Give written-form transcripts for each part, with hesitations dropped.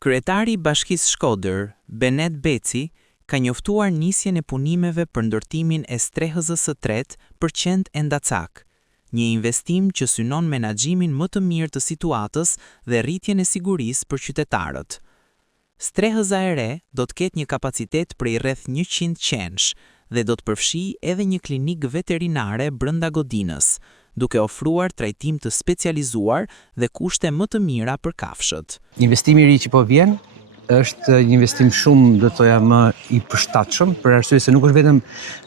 Kryetari i Bashkisë Shkodër, Benet Beci, ka njoftuar nisjen e punimeve për ndërtimin e strehëzës së tretë për qend e Ndacak, një investim që synon menaxhimin më të mirë të situatës dhe rritjen e sigurisë për qytetarët. Strehëza e re do të ketë një kapacitet prej rreth 100 qenësh dhe do të përfshijë edhe një klinikë veterinare brenda godinës, duke ofruar trajtim të specializuar dhe kushte më të mira për kafshët. Investimi i ri që po vjen është një investim shumë, do të thoja, më i përshtatshëm, për arsye se nuk është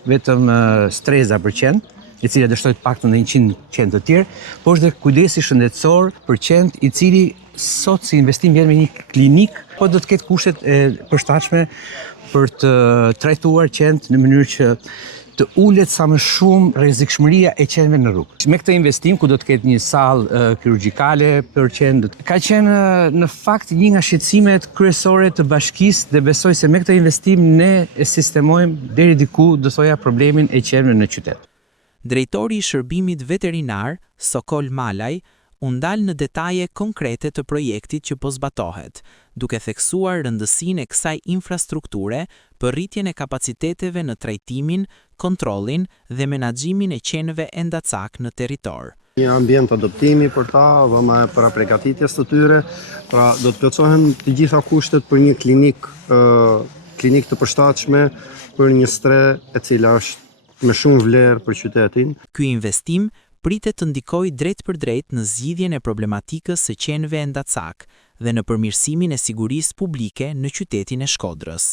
vetëm streza për qend, e cila dështoj të paktën 100 qend të tjerë, por është dhe kujdesi shëndetësor për qend, i cili sot si investim vjen me një klinik, po do të ketë kushtet e përshtatshme për të trajtuar qend në mënyrë që të ulet sa më shumë rrezikshmëria e qenëve në rrugë. Me këtë investim, ku do të ketë një sallë kirurgjikale për qendët, ka qenë në fakt një nga shqetësimet kryesore të bashkisë dhe besoj se me këtë investim ne e sistemojmë deri diku, do thoja, problemin e qenëve në qytet. Drejtori i shërbimit veterinar, Sokol Malaj, u ndal në detaje konkrete të projektit që po zbatohet, duke theksuar rëndësinë e kësaj infrastrukture për rritjen e kapaciteteve në trajtimin, kontrollin dhe menaxhimin e qenëve e Ndacak në territor. Një ambient adoptimi për ta, dhe para përgatitjes të tyre, pra do të plotësohen të gjitha kushtet për një klinik të përshtatshme për një stre e cila është me shumë vlerë për qytetin. Ky investim pritet të ndikojë drejt për drejt në zgjidhjen e problematikës së qenëve e Ndacak dhe në përmirësimin e sigurisë publike në qytetin e Shkodrës.